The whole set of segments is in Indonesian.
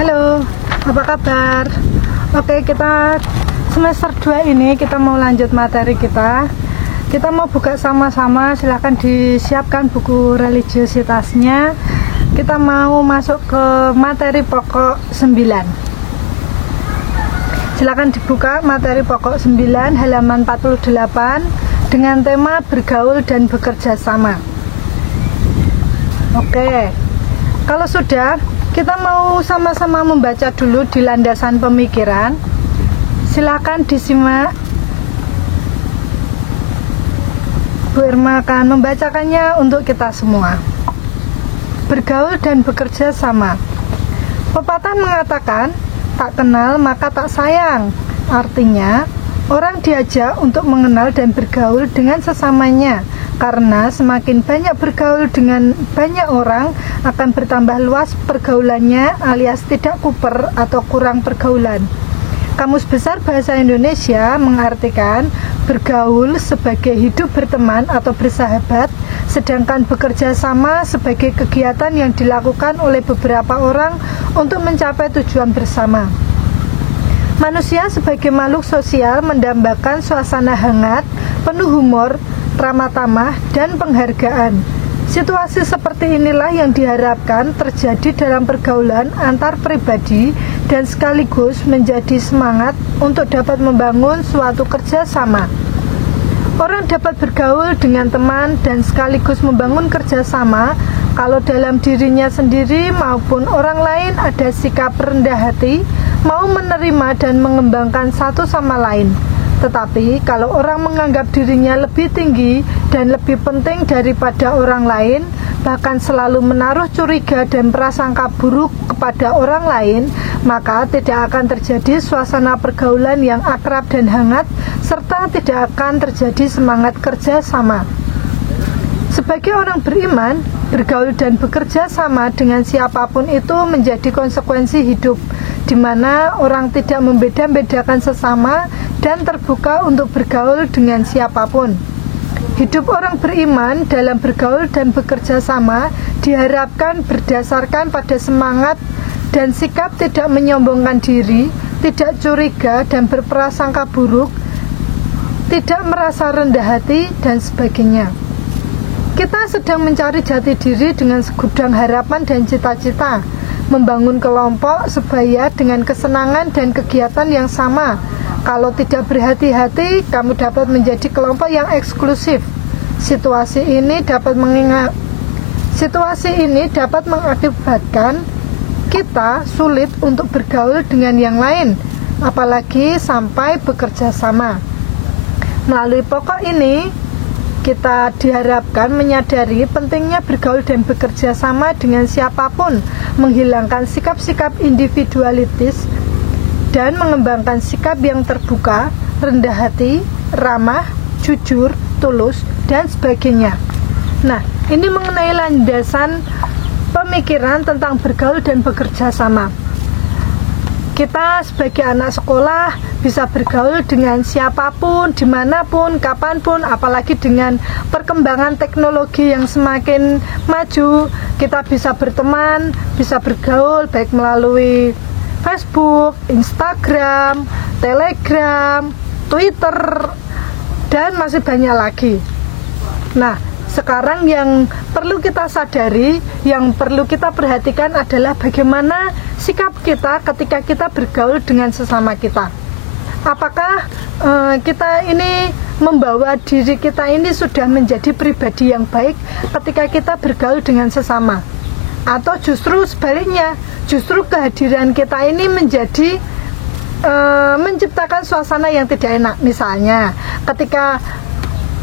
Halo, apa kabar? Oke, kita semester 2 ini kita mau lanjut materi kita. Kita mau buka sama-sama, silahkan disiapkan buku religiositasnya. Kita mau masuk ke materi pokok 9. Silahkan dibuka materi pokok 9 halaman 48 dengan tema bergaul dan bekerja sama. Oke, kalau sudah, kita mau sama-sama membaca dulu di landasan pemikiran. Silakan disimak. Bu Irma akan membacakannya untuk kita semua. Bergaul dan bekerja sama. Pepatah mengatakan, tak kenal maka tak sayang. Artinya, orang diajak untuk mengenal dan bergaul dengan sesamanya. Karena semakin banyak bergaul dengan banyak orang, akan bertambah luas pergaulannya alias tidak kuper atau kurang pergaulan. Kamus Besar Bahasa Indonesia mengartikan bergaul sebagai hidup berteman atau bersahabat, sedangkan bekerja sama sebagai kegiatan yang dilakukan oleh beberapa orang untuk mencapai tujuan bersama. Manusia sebagai makhluk sosial mendambakan suasana hangat, penuh humor, ramah tamah, dan penghargaan. Situasi seperti inilah yang diharapkan terjadi dalam pergaulan antar pribadi dan sekaligus menjadi semangat untuk dapat membangun suatu kerjasama. Orang dapat bergaul dengan teman dan sekaligus membangun kerjasama kalau dalam dirinya sendiri maupun orang lain ada sikap rendah hati, mau menerima dan mengembangkan satu sama lain. Tetapi kalau orang menganggap dirinya lebih tinggi dan lebih penting daripada orang lain, bahkan selalu menaruh curiga dan prasangka buruk kepada orang lain, maka tidak akan terjadi suasana pergaulan yang akrab dan hangat, serta tidak akan terjadi semangat kerja sama. Sebagai orang beriman, bergaul dan bekerja sama dengan siapapun itu menjadi konsekuensi hidup, di mana orang tidak membeda-bedakan sesama dan terbuka untuk bergaul dengan siapapun. Hidup orang beriman dalam bergaul dan bekerja sama diharapkan berdasarkan pada semangat dan sikap tidak menyombongkan diri, tidak curiga dan berprasangka buruk, tidak merasa rendah hati, dan sebagainya. Kita sedang mencari jati diri dengan segudang harapan dan cita-cita, membangun kelompok sebaya dengan kesenangan dan kegiatan yang sama. Kalau tidak berhati-hati, kamu dapat menjadi kelompok yang eksklusif. Situasi ini dapat mengakibatkan kita sulit untuk bergaul dengan yang lain, apalagi sampai bekerja sama. Melalui pokok ini, kita diharapkan menyadari pentingnya bergaul dan bekerja sama dengan siapapun, menghilangkan sikap-sikap individualitis, dan mengembangkan sikap yang terbuka, rendah hati, ramah, jujur, tulus, dan sebagainya. Nah, ini mengenai landasan pemikiran tentang bergaul dan bekerja sama. Kita sebagai anak sekolah bisa bergaul dengan siapapun, dimanapun, kapanpun, apalagi dengan perkembangan teknologi yang semakin maju. Kita bisa berteman, bisa bergaul baik melalui Facebook, Instagram, Telegram, Twitter, dan masih banyak lagi. Nah, sekarang yang perlu kita sadari, yang perlu kita perhatikan adalah bagaimana sikap kita ketika kita bergaul dengan sesama kita. Apakah kita ini membawa diri kita ini sudah menjadi pribadi yang baik ketika kita bergaul dengan sesama? Atau justru sebaliknya, justru kehadiran kita ini menjadi menciptakan suasana yang tidak enak. Misalnya ketika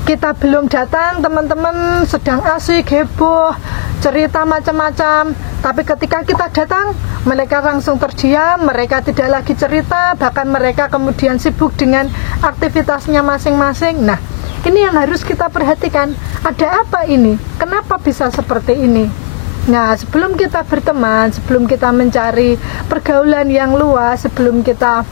kita belum datang, teman-teman sedang asyik, heboh, cerita macam-macam. Tapi ketika kita datang, mereka langsung terdiam, mereka tidak lagi cerita, bahkan mereka kemudian sibuk dengan aktivitasnya masing-masing. Nah, ini yang harus kita perhatikan. Ada apa ini? Kenapa bisa seperti ini? Nah, sebelum kita berteman, sebelum kita mencari pergaulan yang luas, sebelum kita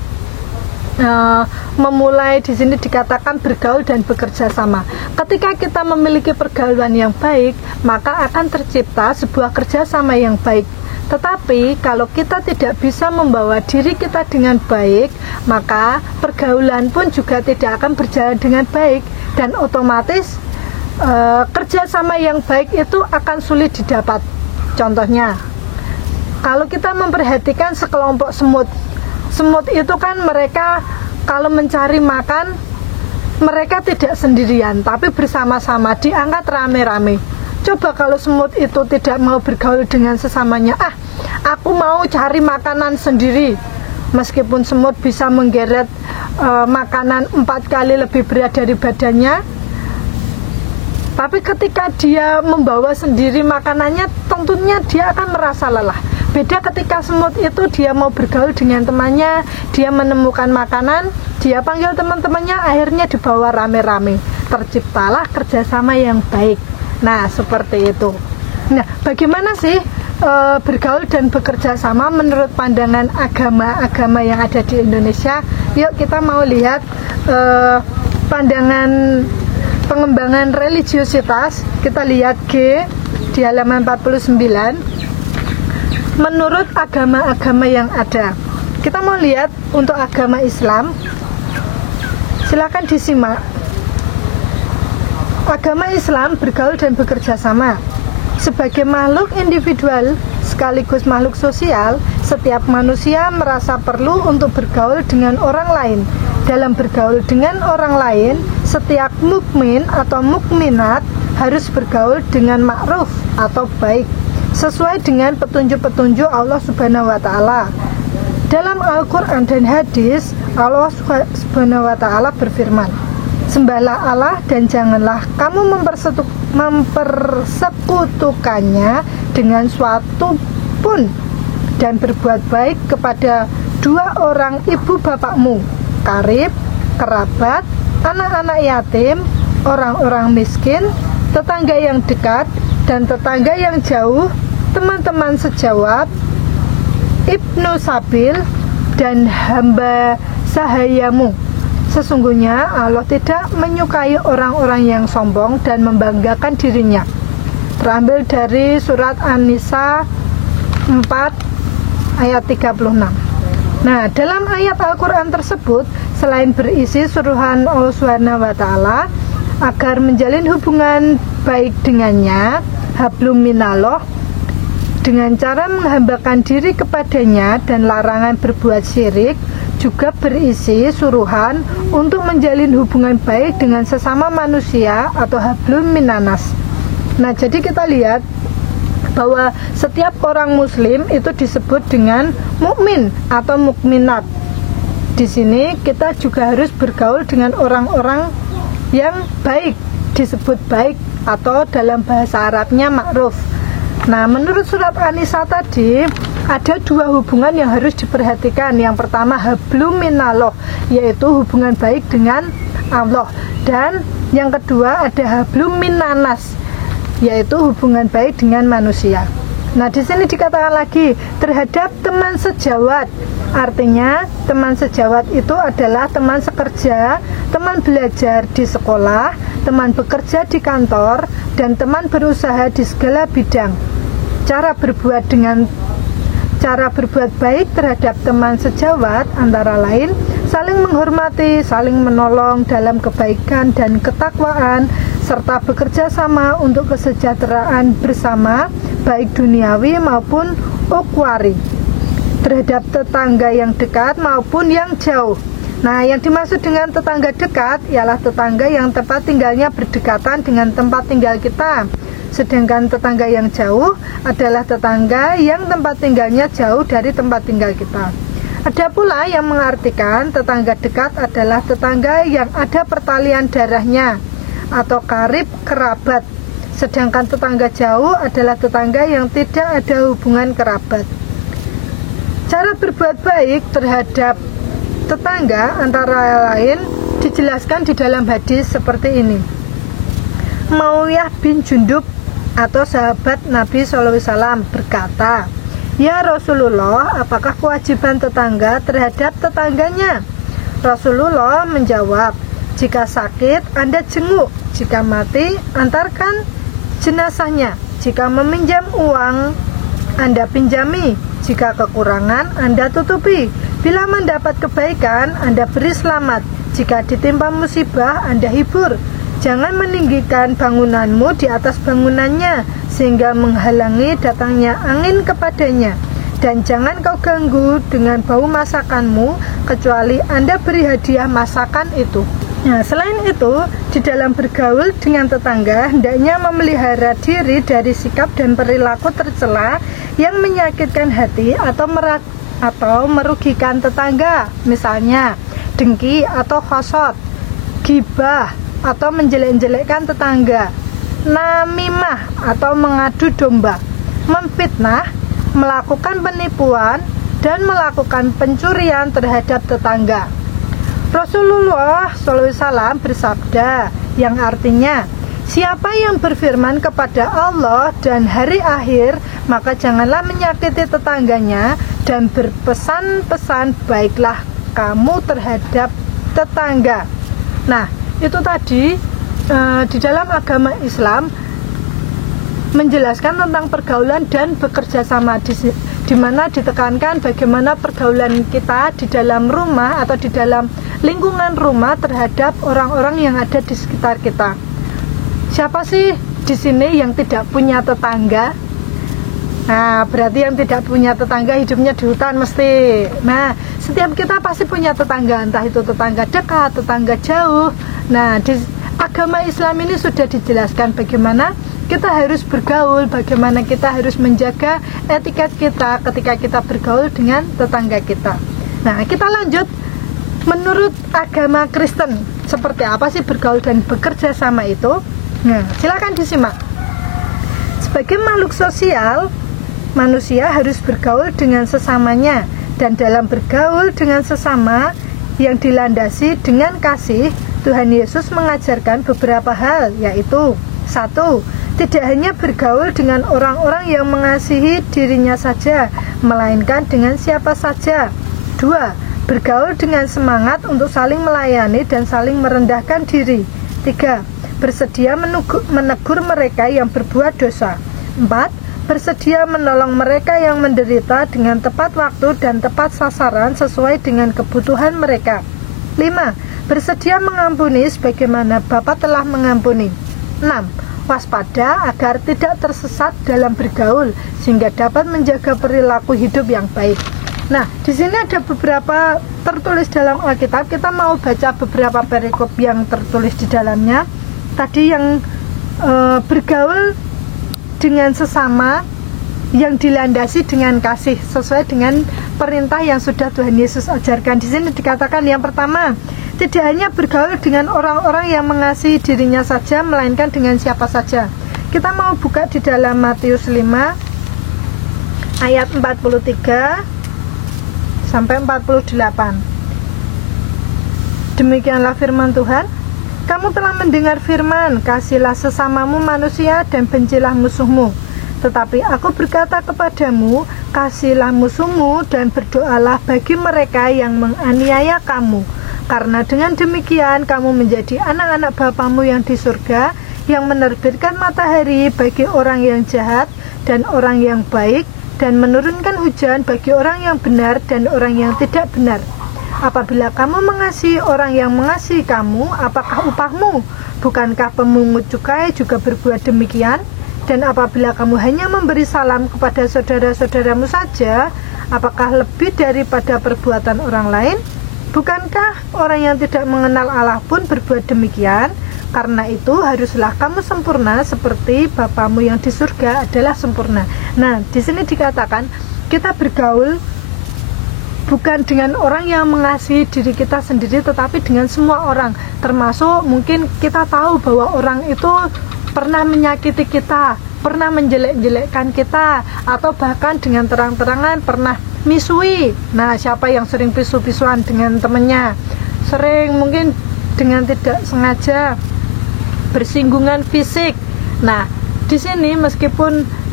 memulai, di sini dikatakan bergaul dan bekerja sama. Ketika kita memiliki pergaulan yang baik, maka akan tercipta sebuah kerjasama yang baik. Tetapi kalau kita tidak bisa membawa diri kita dengan baik, maka pergaulan pun juga tidak akan berjalan dengan baik, dan otomatis kerjasama yang baik itu akan sulit didapat. Contohnya, kalau kita memperhatikan sekelompok semut itu kan mereka kalau mencari makan, mereka tidak sendirian, tapi bersama-sama, diangkat rame-rame. Coba kalau semut itu tidak mau bergaul dengan sesamanya, aku mau cari makanan sendiri. Meskipun semut bisa menggeret makanan 4 kali lebih berat dari badannya, tapi ketika dia membawa sendiri makanannya, tentunya dia akan merasa lelah. Beda ketika semut itu dia mau bergaul dengan temannya, dia menemukan makanan, dia panggil teman-temannya, akhirnya dibawa rame-rame. Terciptalah kerjasama yang baik. Nah, seperti itu. Nah, bagaimana sih bergaul dan bekerja sama menurut pandangan agama-agama yang ada di Indonesia? Yuk kita mau lihat pandangan pengembangan religiositas. Kita lihat G di halaman 49. Menurut agama-agama yang ada, kita mau lihat untuk agama Islam. Silakan disimak. Agama Islam bergaul dan bekerja sama. Sebagai makhluk individual sekaligus makhluk sosial, setiap manusia merasa perlu untuk bergaul dengan orang lain. Dalam bergaul dengan orang lain, setiap mukmin atau mukminat harus bergaul dengan ma'ruf atau baik, sesuai dengan petunjuk-petunjuk Allah Subhanahu wa Ta'ala. Dalam Al-Quran dan hadis, Allah Subhanahu wa Ta'ala berfirman, "Sembahlah Allah dan janganlah kamu mempersekutukannya dengan suatu pun, dan berbuat baik kepada 2 orang ibu bapakmu, karib, kerabat, anak-anak yatim, orang-orang miskin, tetangga yang dekat dan tetangga yang jauh, teman-teman sejawat, ibnu sabil, dan hamba sahayamu. Sesungguhnya Allah tidak menyukai orang-orang yang sombong dan membanggakan dirinya." Terambil dari surat An-Nisa 4 ayat 36. Nah, dalam ayat Al-Quran tersebut, selain berisi suruhan Allah Subhanahu wa Ta'ala agar menjalin hubungan baik dengannya, hablum minallah, dengan cara menghambakan diri kepadanya dan larangan berbuat syirik, juga berisi suruhan untuk menjalin hubungan baik dengan sesama manusia atau hablum minanas. Nah, jadi kita lihat bahwa setiap orang muslim itu disebut dengan mukmin atau mukminat. Di sini kita juga harus bergaul dengan orang-orang yang baik, disebut baik atau dalam bahasa Arabnya ma'ruf. Nah, menurut surat An-Nisa tadi ada 2 hubungan yang harus diperhatikan. Yang pertama hablum minallah, yaitu hubungan baik dengan Allah, dan yang kedua ada hablum minanas, yaitu hubungan baik dengan manusia. Nah, di sini dikatakan lagi terhadap teman sejawat. Artinya teman sejawat itu adalah teman sekerja, teman belajar di sekolah, teman bekerja di kantor, dan teman berusaha di segala bidang. Cara berbuat baik terhadap teman sejawat antara lain saling menghormati, saling menolong dalam kebaikan dan ketakwaan, serta bekerja sama untuk kesejahteraan bersama, baik duniawi maupun ukhrawi, terhadap tetangga yang dekat maupun yang jauh. Nah, yang dimaksud dengan tetangga dekat ialah tetangga yang tempat tinggalnya berdekatan dengan tempat tinggal kita. Sedangkan tetangga yang jauh adalah tetangga yang tempat tinggalnya jauh dari tempat tinggal kita. Ada pula yang mengartikan tetangga dekat adalah tetangga yang ada pertalian darahnya atau karib kerabat. Sedangkan tetangga jauh adalah tetangga yang tidak ada hubungan kerabat. Cara berbuat baik terhadap tetangga antara lain dijelaskan di dalam hadis seperti ini. Muawiyah bin Jundub atau sahabat Nabi SAW berkata, "Ya Rasulullah, apakah kewajiban tetangga terhadap tetangganya?" Rasulullah menjawab, "Jika sakit, Anda jenguk. Jika mati, antarkan jenazahnya. Jika meminjam uang Anda pinjami. Jika kekurangan, Anda tutupi. Bila mendapat kebaikan, Anda beri selamat. Jika ditimpa musibah, Anda hibur. Jangan meninggikan bangunanmu di atas bangunannya, sehingga menghalangi datangnya angin kepadanya. Dan jangan kau ganggu dengan bau masakanmu, kecuali Anda beri hadiah masakan itu. Nah, selain itu, di dalam bergaul dengan tetangga, hendaknya memelihara diri dari sikap dan perilaku tercela yang menyakitkan hati atau merugikan tetangga. Misalnya, dengki atau hasad, gibah atau menjelek-jelekkan tetangga, namimah atau mengadu domba, memfitnah, melakukan penipuan, dan melakukan pencurian terhadap tetangga. Rasulullah SAW bersabda, yang artinya, siapa yang berfirman kepada Allah dan hari akhir, maka janganlah menyakiti tetangganya, dan berpesan-pesan baiklah kamu terhadap tetangga. Nah, itu tadi di dalam agama Islam menjelaskan tentang pergaulan dan bekerja sama, di mana ditekankan bagaimana pergaulan kita di dalam rumah atau di dalam lingkungan rumah terhadap orang-orang yang ada di sekitar kita. Siapa sih di sini yang tidak punya tetangga? Nah, berarti yang tidak punya tetangga hidupnya di hutan mesti. Nah, setiap kita pasti punya tetangga, entah itu tetangga dekat, tetangga jauh. Nah, di agama Islam ini sudah dijelaskan bagaimana kita harus bergaul, bagaimana kita harus menjaga etiket kita ketika kita bergaul dengan tetangga kita. Nah, kita lanjut. Menurut agama Kristen, seperti apa sih bergaul dan bekerja sama itu? Nah, silakan disimak. Sebagai makhluk sosial, manusia harus bergaul dengan sesamanya, dan dalam bergaul dengan sesama yang dilandasi dengan kasih, Tuhan Yesus mengajarkan beberapa hal, yaitu 1. Tidak hanya bergaul dengan orang-orang yang mengasihi dirinya saja, melainkan dengan siapa saja. 2. Bergaul dengan semangat untuk saling melayani dan saling merendahkan diri. 3. Bersedia menegur mereka yang berbuat dosa. 4. Bersedia menolong mereka yang menderita dengan tepat waktu dan tepat sasaran sesuai dengan kebutuhan mereka. 5. Bersedia mengampuni sebagaimana Bapa telah mengampuni. 6. Waspada agar tidak tersesat dalam bergaul, sehingga dapat menjaga perilaku hidup yang baik. Nah, di sini ada beberapa tertulis dalam Alkitab. Kita mau baca beberapa perikop yang tertulis di dalamnya. Tadi yang bergaul dengan sesama yang dilandasi dengan kasih sesuai dengan perintah yang sudah Tuhan Yesus ajarkan. Di sini dikatakan yang pertama, tidak hanya bergaul dengan orang-orang yang mengasihi dirinya saja, melainkan dengan siapa saja. Kita mau buka di dalam Matius 5 ayat 43 sampai 48. Demikianlah firman Tuhan. Kamu telah mendengar firman, kasihlah sesamamu manusia dan bencilah musuhmu. Tetapi aku berkata kepadamu, kasihilah musuhmu dan berdoalah bagi mereka yang menganiaya kamu. Karena dengan demikian kamu menjadi anak-anak Bapamu yang di surga, yang menerbitkan matahari bagi orang yang jahat dan orang yang baik, dan menurunkan hujan bagi orang yang benar dan orang yang tidak benar. Apabila kamu mengasihi orang yang mengasihi kamu, apakah upahmu? Bukankah pemungut cukai juga berbuat demikian? Dan apabila kamu hanya memberi salam kepada saudara-saudaramu saja, apakah lebih daripada perbuatan orang lain? Bukankah orang yang tidak mengenal Allah pun berbuat demikian? Karena itu haruslah kamu sempurna seperti Bapamu yang di surga adalah sempurna. Nah, di sini dikatakan kita bergaul bukan dengan orang yang mengasihi diri kita sendiri, tetapi dengan semua orang. Termasuk mungkin kita tahu bahwa orang itu pernah menyakiti kita, pernah menjelek-jelekkan kita, atau bahkan dengan terang-terangan pernah misui. Nah, siapa yang sering pisu-pisuan dengan temannya? Sering mungkin dengan tidak sengaja bersinggungan fisik. Nah, di sini meskipun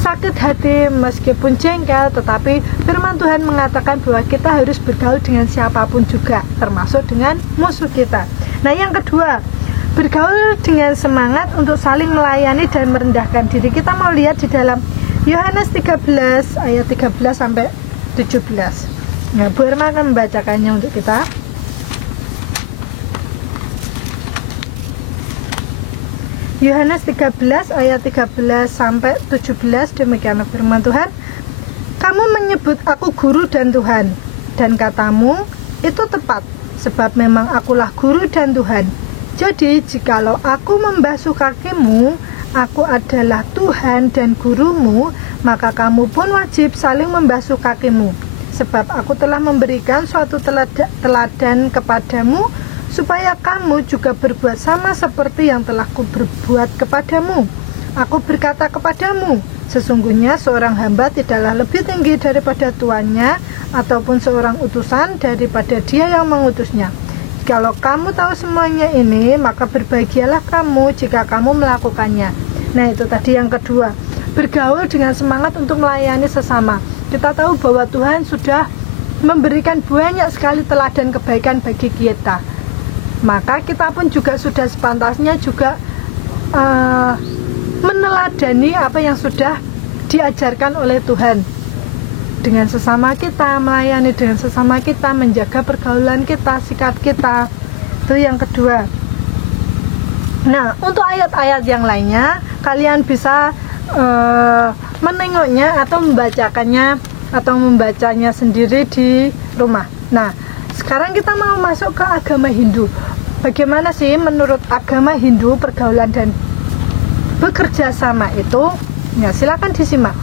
sakit hati, meskipun jengkel, tetapi firman Tuhan mengatakan bahwa kita harus bergaul dengan siapapun juga, termasuk dengan musuh kita. Nah, yang kedua, bergaul dengan semangat untuk saling melayani dan merendahkan diri. Kita mau lihat di dalam Yohanes 13 ayat 13 sampai 17. Nah, Bu Irma akan membacakannya untuk kita. Yohanes 13 ayat 13 sampai 17, demikianlah firman Tuhan. Kamu menyebut aku guru dan Tuhan, dan katamu itu tepat, sebab memang akulah guru dan Tuhan. Jadi jikalau aku membasuh kakimu, aku adalah Tuhan dan gurumu, maka kamu pun wajib saling membasuh kakimu. Sebab aku telah memberikan suatu teladan kepadamu, supaya kamu juga berbuat sama seperti yang telah kuberbuat kepadamu. Aku berkata kepadamu, sesungguhnya seorang hamba tidaklah lebih tinggi daripada tuannya, ataupun seorang utusan daripada dia yang mengutusnya. Kalau kamu tahu semuanya ini, maka berbahagialah kamu jika kamu melakukannya. Nah, itu tadi yang kedua, bergaul dengan semangat untuk melayani sesama. Kita tahu bahwa Tuhan sudah memberikan banyak sekali teladan kebaikan bagi kita, maka kita pun juga sudah sepantasnya juga meneladani apa yang sudah diajarkan oleh Tuhan. Dengan sesama kita, melayani dengan sesama kita, menjaga pergaulan kita, sikap kita. Itu yang kedua. Nah, untuk ayat-ayat yang lainnya, kalian bisa menengoknya atau membacakannya atau membacanya sendiri di rumah. Nah, sekarang kita mau masuk ke agama Hindu. Bagaimana sih menurut agama Hindu pergaulan dan bekerja sama itu? Ya, silakan disimak.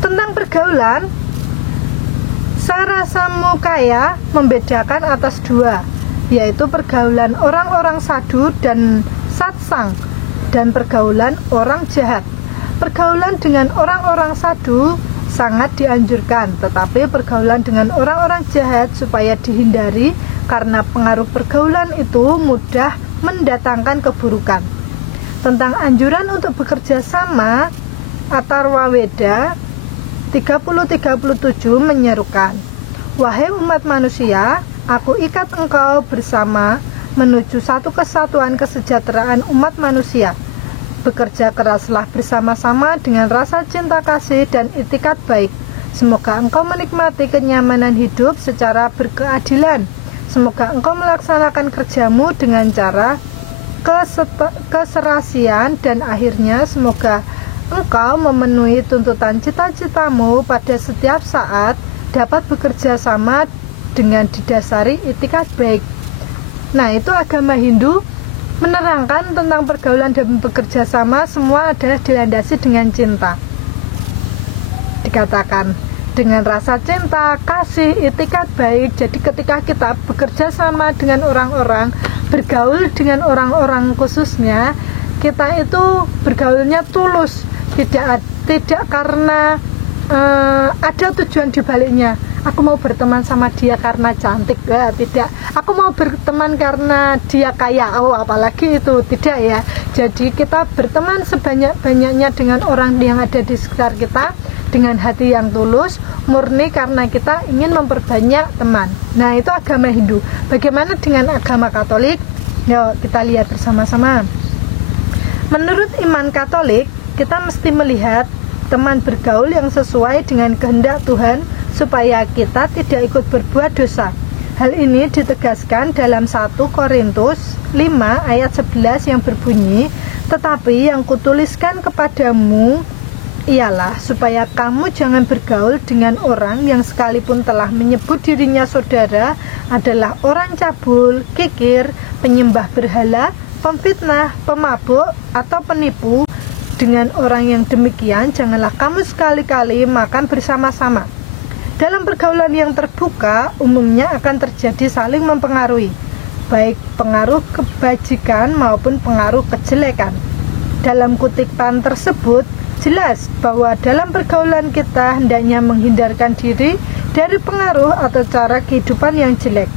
Tentang pergaulan, Sarasamukaya membedakan atas dua, yaitu pergaulan orang-orang sadhu dan satsang, dan pergaulan orang jahat. Pergaulan dengan orang-orang sadhu sangat dianjurkan, tetapi pergaulan dengan orang-orang jahat supaya dihindari, karena pengaruh pergaulan itu mudah mendatangkan keburukan. Tentang anjuran untuk bekerja sama, Atharva Veda 30:37 menyerukan, wahai umat manusia, aku ikat engkau bersama menuju satu kesatuan kesejahteraan umat manusia. Bekerja keraslah bersama-sama dengan rasa cinta kasih dan itikat baik. Semoga engkau menikmati kenyamanan hidup secara berkeadilan. Semoga engkau melaksanakan kerjamu dengan cara keserasian, dan akhirnya semoga engkau memenuhi tuntutan cita-citamu pada setiap saat, dapat bekerja sama dengan didasari itikat baik. Nah, itu agama Hindu menerangkan tentang pergaulan dan bekerja sama, semua adalah dilandasi dengan cinta. Dikatakan dengan rasa cinta, kasih, itikat baik. Jadi ketika kita bekerja sama dengan orang-orang, bergaul dengan orang-orang khususnya, kita itu bergaulnya tulus, tidak karena ada tujuan dibaliknya. Aku mau berteman sama dia karena cantik, ya, tidak. Aku mau berteman karena dia kaya, apalagi itu, tidak ya. Jadi kita berteman sebanyak-banyaknya dengan orang yang ada di sekitar kita dengan hati yang tulus, murni, karena kita ingin memperbanyak teman. Nah, itu agama Hindu. Bagaimana dengan agama Katolik? Yuk kita lihat bersama-sama. Menurut iman Katolik, kita mesti melihat teman bergaul yang sesuai dengan kehendak Tuhan, supaya kita tidak ikut berbuat dosa. Hal ini ditegaskan dalam 1 Korintus 5 ayat 11 yang berbunyi, tetapi yang kutuliskan kepadamu ialah supaya kamu jangan bergaul dengan orang yang sekalipun telah menyebut dirinya saudara adalah orang cabul, kikir, penyembah berhala, pemfitnah, pemabuk, atau penipu. Dengan orang yang demikian janganlah kamu sekali-kali makan bersama-sama. Dalam pergaulan yang terbuka, umumnya akan terjadi saling mempengaruhi, baik pengaruh kebajikan maupun pengaruh kejelekan. Dalam kutipan tersebut, jelas bahwa dalam pergaulan kita hendaknya menghindarkan diri dari pengaruh atau cara kehidupan yang jelek.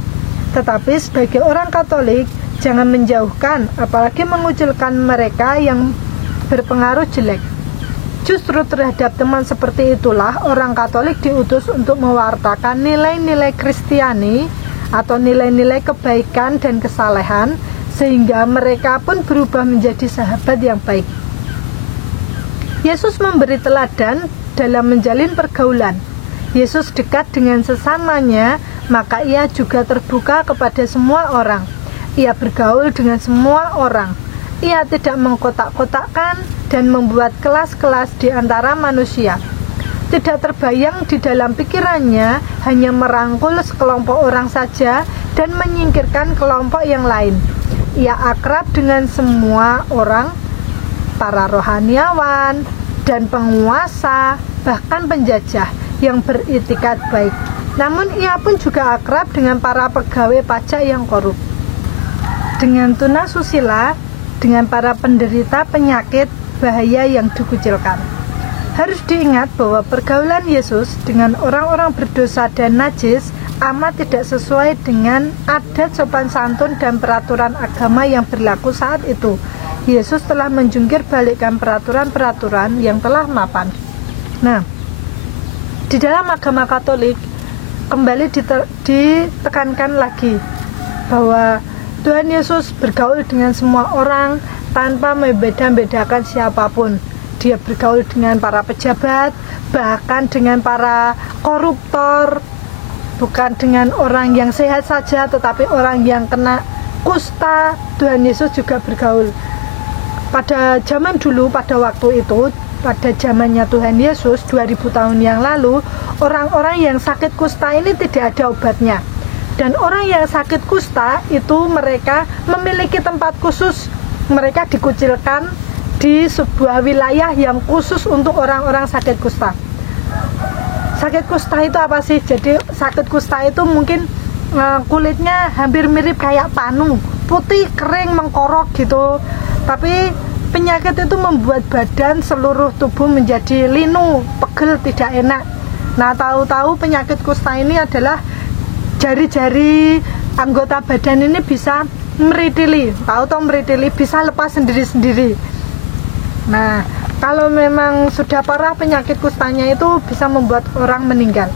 Tetapi sebagai orang Katolik, jangan menjauhkan, apalagi mengucilkan mereka yang berpengaruh jelek. Justru terhadap teman seperti itulah orang Katolik diutus untuk mewartakan nilai-nilai Kristiani atau nilai-nilai kebaikan dan kesalehan, sehingga mereka pun berubah menjadi sahabat yang baik. Yesus memberi teladan dalam menjalin pergaulan. Yesus dekat dengan sesamanya, maka ia juga terbuka kepada semua orang. Ia bergaul dengan semua orang. Ia tidak mengkotak-kotakkan dan membuat kelas-kelas di antara manusia. Tidak terbayang di dalam pikirannya hanya merangkul sekelompok orang saja dan menyingkirkan kelompok yang lain. Ia akrab dengan semua orang, para rohaniawan dan penguasa, bahkan penjajah yang beritikat baik. Namun ia pun juga akrab dengan para pegawai pajak yang korup, dengan tunasusila, dengan para penderita penyakit bahaya yang dikucilkan. Harus diingat bahwa pergaulan Yesus dengan orang-orang berdosa dan najis amat tidak sesuai dengan adat sopan santun dan peraturan agama yang berlaku saat itu. Yesus telah menjungkir balikkan peraturan-peraturan yang telah mapan. Nah, di dalam agama Katolik kembali ditekankan lagi bahwa Tuhan Yesus bergaul dengan semua orang tanpa membeda-bedakan siapapun. Dia bergaul dengan para pejabat, bahkan dengan para koruptor, bukan dengan orang yang sehat saja, tetapi orang yang kena kusta. Tuhan Yesus juga bergaul. Pada zaman dulu, pada waktu itu, pada zamannya Tuhan Yesus 2000 tahun yang lalu, orang-orang yang sakit kusta ini tidak ada obatnya. Dan orang yang sakit kusta itu mereka memiliki tempat khusus. Mereka dikucilkan di sebuah wilayah yang khusus untuk orang-orang sakit kusta. Sakit kusta itu apa sih? Jadi sakit kusta itu mungkin kulitnya hampir mirip kayak panu, putih, kering, mengkorok gitu. Tapi penyakit itu membuat badan seluruh tubuh menjadi linu, pegel, tidak enak. Nah, tahu-tahu penyakit kusta ini adalah jari-jari anggota badan ini bisa meritili. Tahu-tahu meritili, bisa lepas sendiri-sendiri. Nah, kalau memang sudah parah penyakit kustanya itu bisa membuat orang meninggal.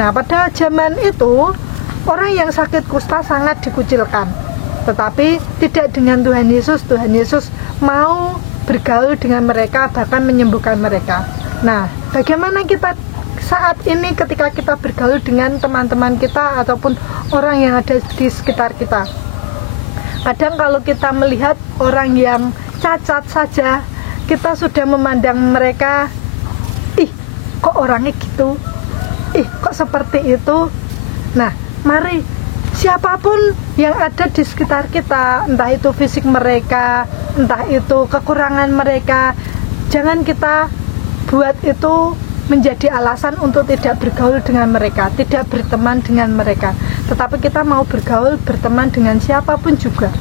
Nah, pada zaman itu orang yang sakit kusta sangat dikucilkan. Tetapi tidak dengan Tuhan Yesus. Tuhan Yesus mau bergaul dengan mereka, bahkan menyembuhkan mereka. Nah, bagaimana kita saat ini ketika kita bergaul dengan teman-teman kita ataupun orang yang ada di sekitar kita? Kadang kalau kita melihat orang yang cacat saja, kita sudah memandang mereka, ih kok orangnya gitu, ih kok seperti itu. Nah, mari siapapun yang ada di sekitar kita, entah itu fisik mereka, entah itu kekurangan mereka, jangan kita buat itu menjadi alasan untuk tidak bergaul dengan mereka, tidak berteman dengan mereka. Tetapi kita mau bergaul, berteman dengan siapapun juga.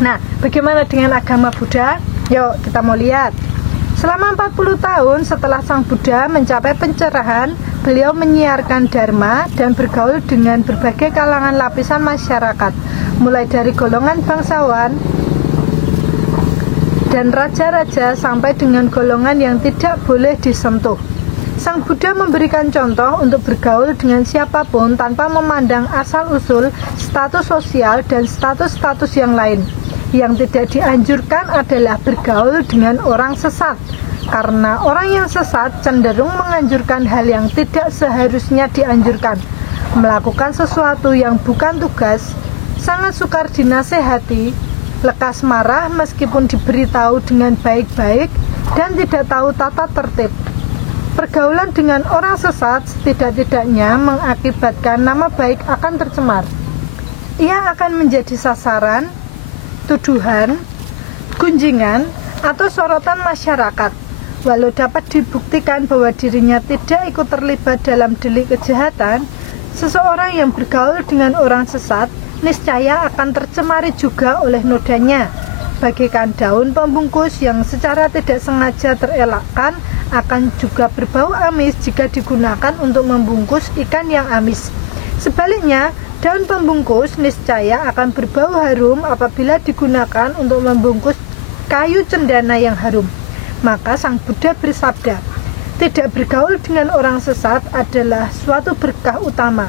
Nah, bagaimana dengan agama Buddha? Yuk kita mau lihat. Selama 40 tahun setelah Sang Buddha mencapai pencerahan, beliau menyiarkan dharma dan bergaul dengan berbagai kalangan lapisan masyarakat, mulai dari golongan bangsawan dan raja-raja sampai dengan golongan yang tidak boleh disentuh. Sang Buddha memberikan contoh untuk bergaul dengan siapapun tanpa memandang asal-usul, status sosial, dan status-status yang lain. Yang tidak dianjurkan adalah bergaul dengan orang sesat, karena orang yang sesat cenderung menganjurkan hal yang tidak seharusnya dianjurkan, melakukan sesuatu yang bukan tugas, sangat sukar dinasehati, lekas marah meskipun diberitahu dengan baik-baik, dan tidak tahu tata tertib. Pergaulan dengan orang sesat setidak-tidaknya mengakibatkan nama baik akan tercemar. Ia akan menjadi sasaran tuduhan, gunjingan, atau sorotan masyarakat. Walau dapat dibuktikan bahwa dirinya tidak ikut terlibat dalam delik kejahatan, seseorang yang bergaul dengan orang sesat niscaya akan tercemari juga oleh nodanya. Bagaikan daun pembungkus yang secara tidak sengaja terelakkan akan juga berbau amis jika digunakan untuk membungkus ikan yang amis. Sebaliknya, daun pembungkus niscaya akan berbau harum apabila digunakan untuk membungkus kayu cendana yang harum. Maka Sang Buddha bersabda, tidak bergaul dengan orang sesat adalah suatu berkah utama,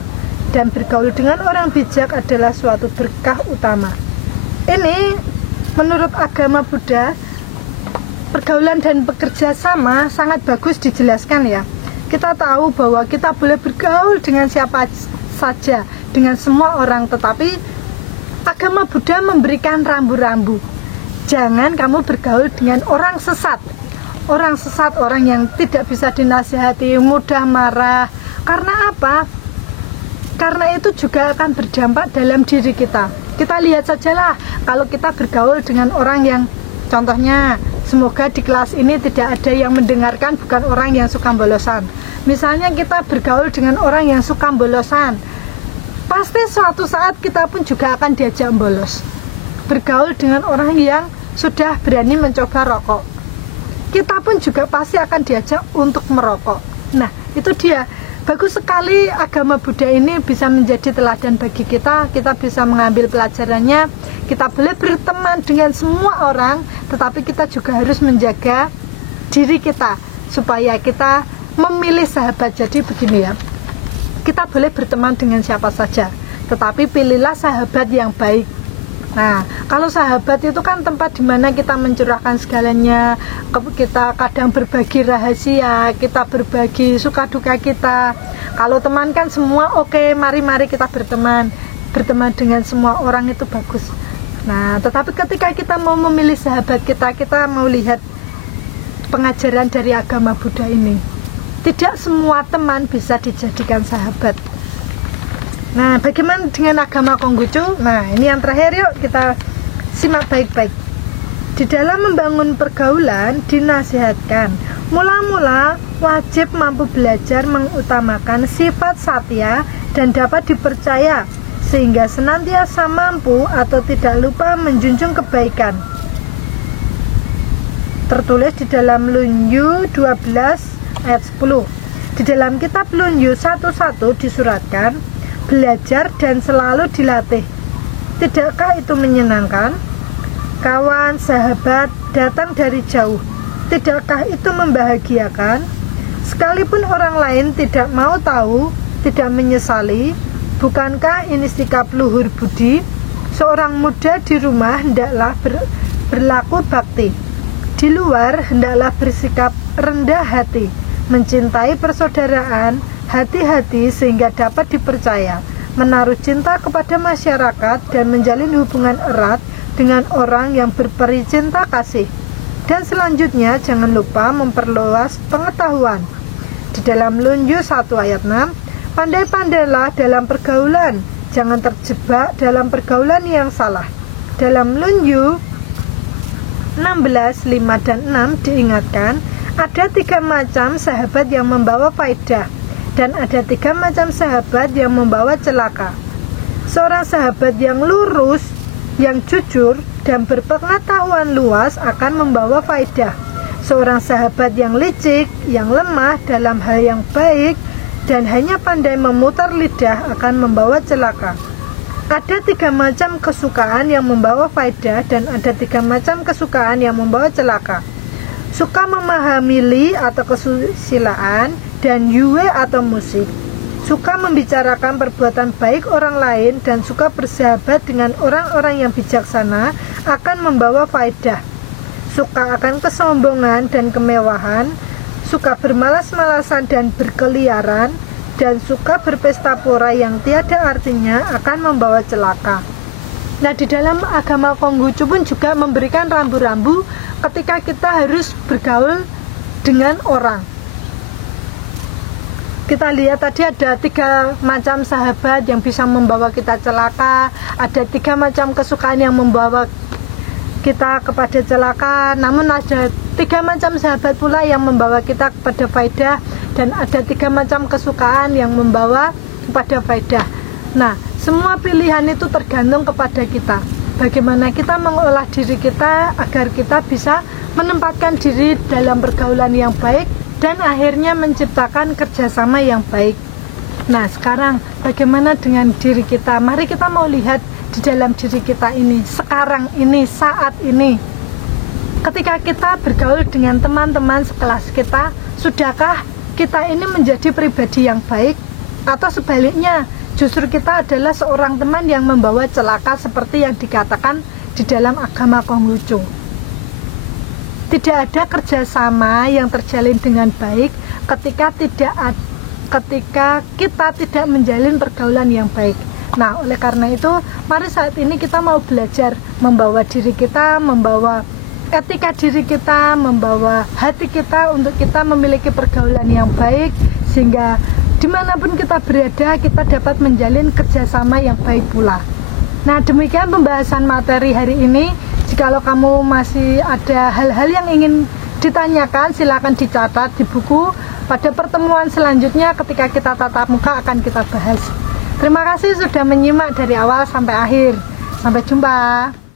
dan bergaul dengan orang bijak adalah suatu berkah utama. Ini menurut agama Buddha pergaulan dan bekerja sama sangat bagus dijelaskan ya. Kita tahu bahwa kita boleh bergaul dengan siapa saja, dengan semua orang, tetapi agama Buddha memberikan rambu-rambu. Jangan kamu bergaul dengan orang sesat. Orang sesat, orang yang tidak bisa dinasihati, mudah marah. Karena apa? Karena itu juga akan berdampak dalam diri kita. Kita lihat sajalah kalau kita bergaul dengan orang yang, contohnya, semoga di kelas ini tidak ada yang mendengarkan bukan orang yang suka bolosan. Misalnya kita bergaul dengan orang yang suka bolosan, pasti suatu saat kita pun juga akan diajak bolos. Bergaul dengan orang yang sudah berani mencoba rokok, kita pun juga pasti akan diajak untuk merokok. Nah, itu dia. Bagus sekali agama Buddha ini bisa menjadi teladan bagi kita. Kita bisa mengambil pelajarannya. Kita boleh berteman dengan semua orang, tetapi kita juga harus menjaga diri kita supaya kita memilih sahabat. Jadi begini ya, kita boleh berteman dengan siapa saja, tetapi pilihlah sahabat yang baik. Nah, kalau sahabat itu kan tempat dimana kita mencurahkan segalanya, kita kadang berbagi rahasia, kita berbagi suka duka kita. Kalau teman kan semua oke, mari kita berteman dengan semua orang itu bagus. Nah, tetapi ketika kita mau memilih sahabat kita mau lihat pengajaran dari agama Buddha ini. Tidak semua teman bisa dijadikan sahabat. Nah, bagaimana dengan agama Konghucu? Nah, ini yang terakhir, yuk kita simak baik-baik. Di dalam membangun pergaulan dinasihatkan, mula-mula wajib mampu belajar mengutamakan sifat satya dan dapat dipercaya, sehingga senantiasa mampu atau tidak lupa menjunjung kebaikan. Tertulis di dalam Lunyu 12 ayat 10. Di dalam kitab Lunyu 1.1 disuratkan, belajar dan selalu dilatih. Tidakkah itu menyenangkan? Kawan, sahabat datang dari jauh. Tidakkah itu membahagiakan? Sekalipun orang lain tidak mau tahu, tidak menyesali, bukankah ini sikap luhur budi? Seorang muda di rumah hendaklah berlaku bakti. Di luar hendaklah bersikap rendah hati, mencintai persaudaraan, hati-hati sehingga dapat dipercaya, menaruh cinta kepada masyarakat dan menjalin hubungan erat dengan orang yang berperi cinta kasih. Dan selanjutnya jangan lupa memperluas pengetahuan. Di dalam Lunyu 1 ayat 6, pandai-pandailah dalam pergaulan, jangan terjebak dalam pergaulan yang salah. Dalam Lunyu 16, 5 dan 6 diingatkan, ada 3 macam sahabat yang membawa faedah, dan ada 3 macam sahabat yang membawa celaka. Seorang sahabat yang lurus, yang jujur, dan berpengetahuan luas akan membawa faedah. Seorang sahabat yang licik, yang lemah dalam hal yang baik, dan hanya pandai memutar lidah akan membawa celaka. Ada 3 macam kesukaan yang membawa faedah, dan ada 3 macam kesukaan yang membawa celaka. Suka memahami li atau kesusilaan, dan yue atau musik. Suka membicarakan perbuatan baik orang lain dan suka bersahabat dengan orang-orang yang bijaksana akan membawa faedah. Suka akan kesombongan dan kemewahan, suka bermalas-malasan dan berkeliaran, dan suka berpesta pora yang tiada artinya akan membawa celaka. Nah, di dalam agama Konghucu pun juga memberikan rambu-rambu ketika kita harus bergaul dengan orang. Kita lihat tadi ada 3 macam sahabat yang bisa membawa kita celaka, ada 3 macam kesukaan yang membawa kita kepada celaka, namun ada 3 macam sahabat pula yang membawa kita kepada faedah, dan ada 3 macam kesukaan yang membawa kepada faedah. Nah, semua pilihan itu tergantung kepada kita. Bagaimana kita mengolah diri kita agar kita bisa menempatkan diri dalam pergaulan yang baik dan akhirnya menciptakan kerjasama yang baik. Nah, sekarang bagaimana dengan diri kita? Mari kita mau lihat di dalam diri kita ini, sekarang ini, saat ini. Ketika kita bergaul dengan teman-teman sekelas kita, sudahkah kita ini menjadi pribadi yang baik? Atau sebaliknya, justru kita adalah seorang teman yang membawa celaka seperti yang dikatakan di dalam agama Konghucu. Tidak ada kerjasama yang terjalin dengan baik ketika kita tidak menjalin pergaulan yang baik. Nah, oleh karena itu, mari saat ini kita mau belajar membawa diri kita, membawa etika diri kita, membawa hati kita untuk kita memiliki pergaulan yang baik, sehingga dimanapun kita berada, kita dapat menjalin kerjasama yang baik pula. Nah, demikian pembahasan materi hari ini. Jikalau kamu masih ada hal-hal yang ingin ditanyakan, silakan dicatat di buku. Pada pertemuan selanjutnya ketika kita tatap muka akan kita bahas. Terima kasih sudah menyimak dari awal sampai akhir. Sampai jumpa.